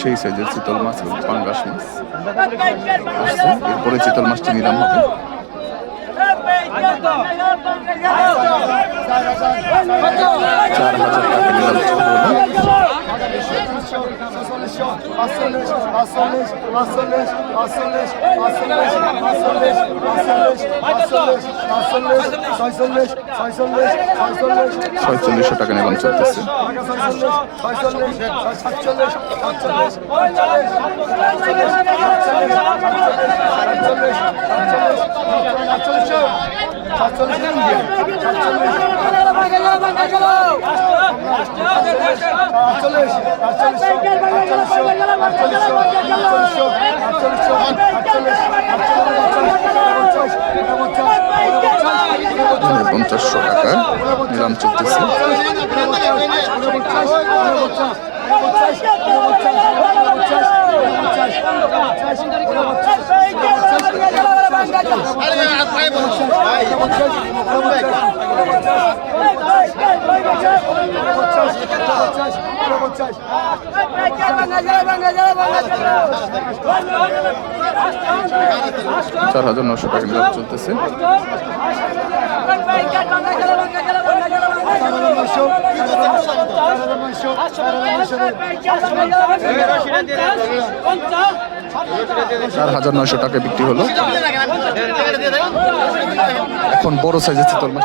সেই সাইজের চিতল মাছ এবং পাঙ্গাস মাছ। এরপরে চিতল মাছটি নিলাম হবে। চার হাজার টাকা নিলাম। ছয়চল্লিশশো টাকা নিলাম চলতেছে মানে পঞ্চাশশো টাকা নিলাম চলতেছে চার হাজার নশো টাকা নিলাম চলতেছে। চার হাজার নয়শো টাকা বিক্রি হলো। এখন বড় সাইজের চিতল মাছ।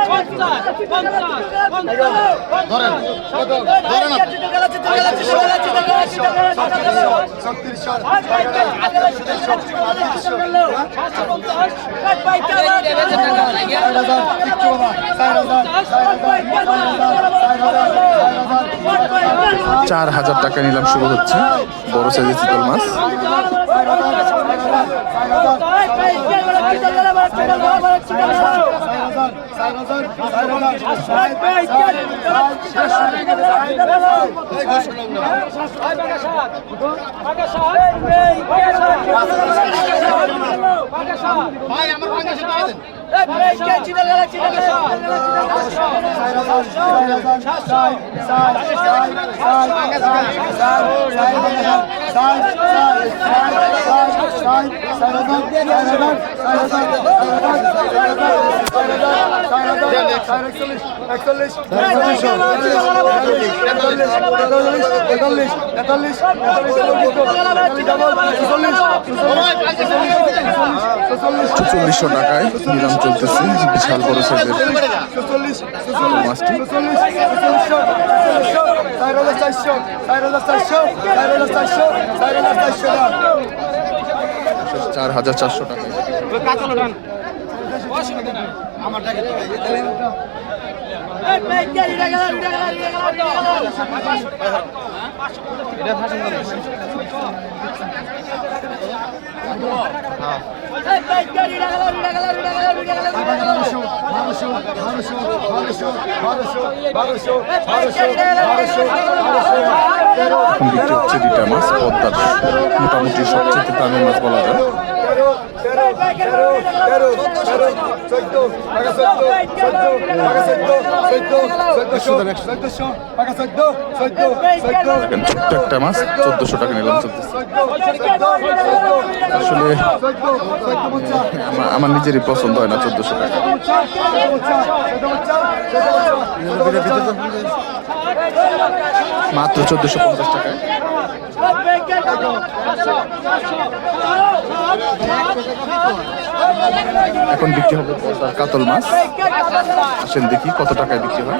চার হাজার টাকা নিলাম শুরু হচ্ছে বড় সাইজের চিতল মাছ। ভাই আমার ভাঙ্গা সেটা একচল্লিশ একচল্লিশ একচল্লিশ চল্লিশশো টাকায় নিলাম। চলতেছে বিশাল বড় সাইজের। মাছটি চার হাজার চারশো এখন বিক্রি হচ্ছে দুইটা মাছ পদ্মার মোটামুটি সবচেয়ে দামি মাছ বলা যায় ছোট্ট একটা মাছ চোদ্দশো টাকা নিলাম চলতেছে আসলে আমার- নিজেরই পছন্দ হয় না চোদ্দশো টাকা মাত্র চোদ্দশো পঞ্চাশ টাকায় এখন বিক্রি হবে কাতল মাছ আসেন দেখি কত টাকায় বিক্রি হয়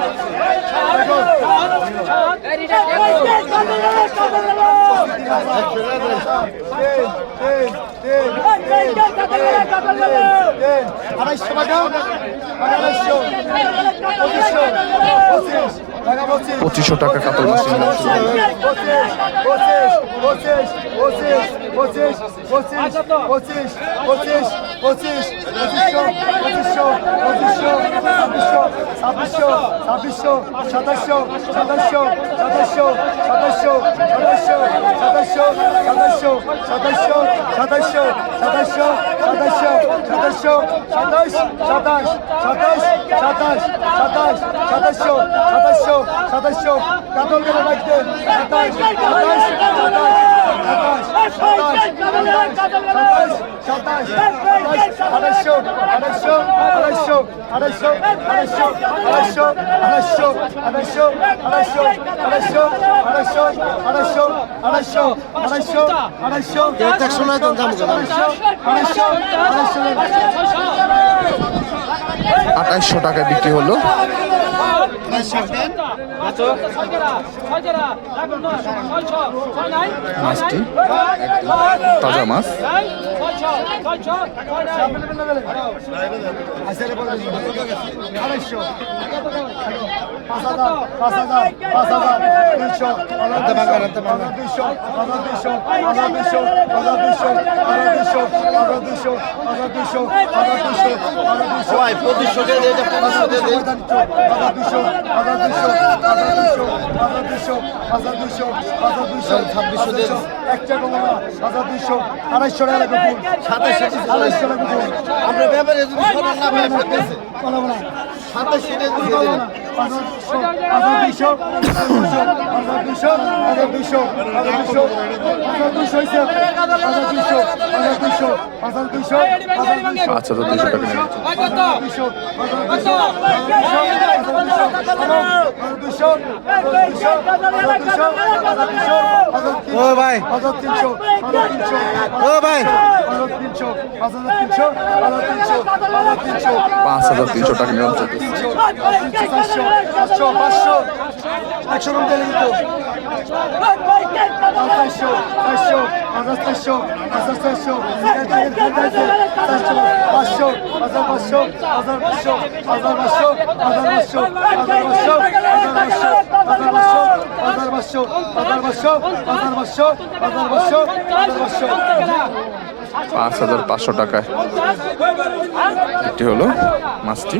আড়াইশো টাকা আড়াইশো পঁচিশশো পঁচিশ পঁচিশশো টাকা কাতল মাছ সাতাশ সাতাশ সাতাশ সাতাশ কাতল করে রাখতেন সাতাশ সাতাশ সাতাশ সাতাশ আড়াইশো আড়াইশো আড়াইশো আড়াইশো আড়াইশো আড়াইশো আড়াইশো আড়াইশো আড়াইশো আড়াইশো আড়াইশো আড়াইশো আড়াইশো আড়াইশো আড়াইশো আড়াইশো আড়াইশো আড়াইশো আঠাইশশো টাকায় বিক্রি হলো মাছটি? তাজা মাছ। আড়াইশো পাঁচ হাজার পাঁচ হাজার পাঁচ হাজার দুইশো দুইশো দুইশো দুইশো দুইশো দুইশো দুইশো দুইশো দুইশো দুইশো দুইশো দুইশো হাজার দুইশো হাজার দুইশো হাজার দুইশো ছাব্বিশশো একটা কমা হাজার দুইশো আড়াইশো টাকা লাগবে ফুল আড়াইশো টাকা ফুল আমরা ব্যাপারে যদি না সাতাশশো দিয়ে দিয়ে বলো দিন না হাজার দুইশো হাজার দুইশো হাজার দুইশো হাজার দুইশো হাজার দুইশো হাজার দুইশো হাজার দুইশো হাজার দুইশো আচ্ছা তো দুশো টাকা ও ভাই ও ভাই পাঁচ হাজার তিনশো টাকা নিলাম পাঁচশো পাঁচশো একশো দিলে চারশো চারশো হাজার চারশো হাজার চারশো চারশো পাঁচশো হাজার পাঁচশো হাজার পাঁচশো হাজার পাঁচশো হাজার পাঁচশো হাজার পাঁচশো হাজার পাঁচশো হাজার পাঁচশো হাজার পাঁচশো হাজার পাঁচশো হাজার পাঁচশো হাজার পাঁচশো পাঁচ হাজার পাঁচশো টাকায় এটি হলো মাছটি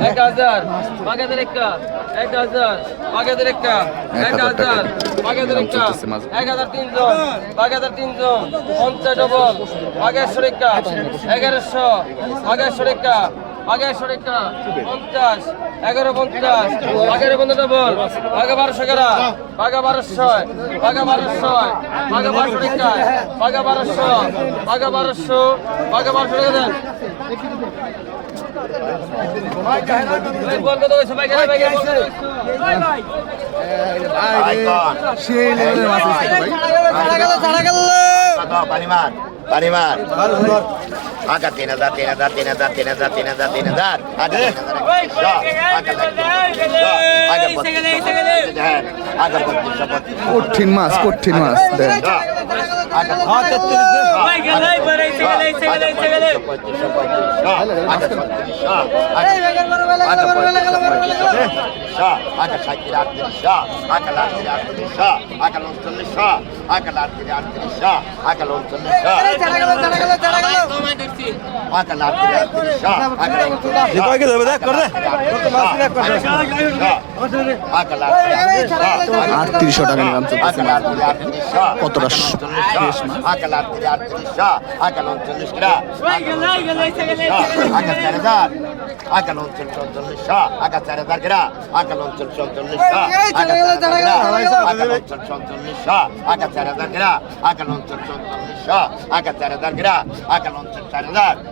এক হাজার হাজার একটা এক হাজার হাজার একটা এক হাজার হাজার একটা এক হাজার তিনজন হাজার তিনজন পঞ্চাশ ডবল একশো একটা এগারোশো একশো একটা আগের একটা। পঞ্চাশ এগারো পঞ্চাশ আগের পঞ্চাশটা বল আগে বারোশো গেরা আগে বারোশো আগে বারোশো আগে বারোশো টাকা আগে বারোশো আগে বারোশো আগে বারোশো টাকা ಆಗ ತಿನ್ನದ ತಿನ್ನದ ತಿನ್ನದ ತಿನ್ನದ ತಿನ್ನದ ತಿನ್ನದ ಅದೇ কঠিন মাছ কঠিন মাছ আকাল আটত্রিশ আকাল আটত্রিশ আটত্রিশশো টাকা নিলাম কতটা শেষ আকাশ আকাশ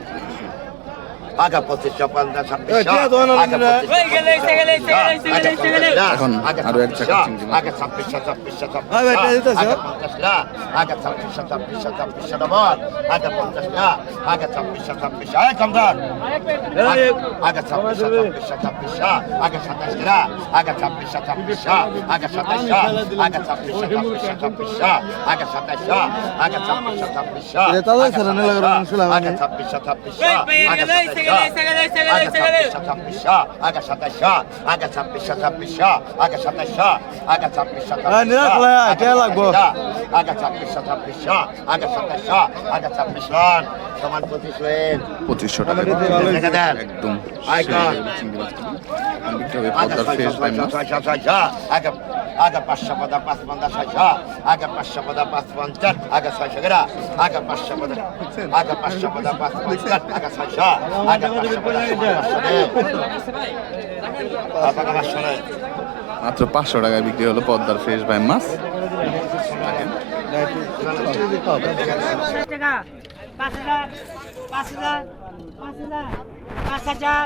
আগা পঁচিশশো পঞ্চাশ এখন আরও এক টাকা আগে ছাব্বিশশো ছাব্বিশশো ছাব্বিশশো আগে ছাব্বিশশো ছাব্বিশশো ছাব্বিশশো নম্বর আগে পঞ্চাশটা আগে ছাব্বিশশো ছাব্বিশশো আগে কমদার আগে ছাব্বিশশো ছাব্বিশশো ছাব্বিশশো আগে সাতাশটা আগে ছাব্বিশশো ছাব্বিশশো আগে সাতাশশো আগে ছাব্বিশশো ছাব্বিশশো ছাব্বিশশো আগে সাতাশশো আগে ছাব্বিশশো ছাব্বিশশো আগে ছাব্বিশশো ছাব্বিশশো সমান পঁচিশ পঁচিশশো টাকা একদম আগে পাঁচশো পদা পাঁচ পঞ্চাশ ছয়শো আগে পাঁচশো পদা পাঁচ পঞ্চাশ আগে ছয়শো গেরা আগে পাঁচশো পদা আগে পাঁচশো পদা পাঁচ পঞ্চাশ আগে ছয়শো আগে পাঁচশো পদা পাঁচশো মাত্র পাঁচশো টাকায় বিক্রি হলো পদ্মার ফ্রেশ বাইম মাছ। টাকা পাঁচ হাজার পাঁচ হাজার পাঁচ হাজার পাঁচ হাজার।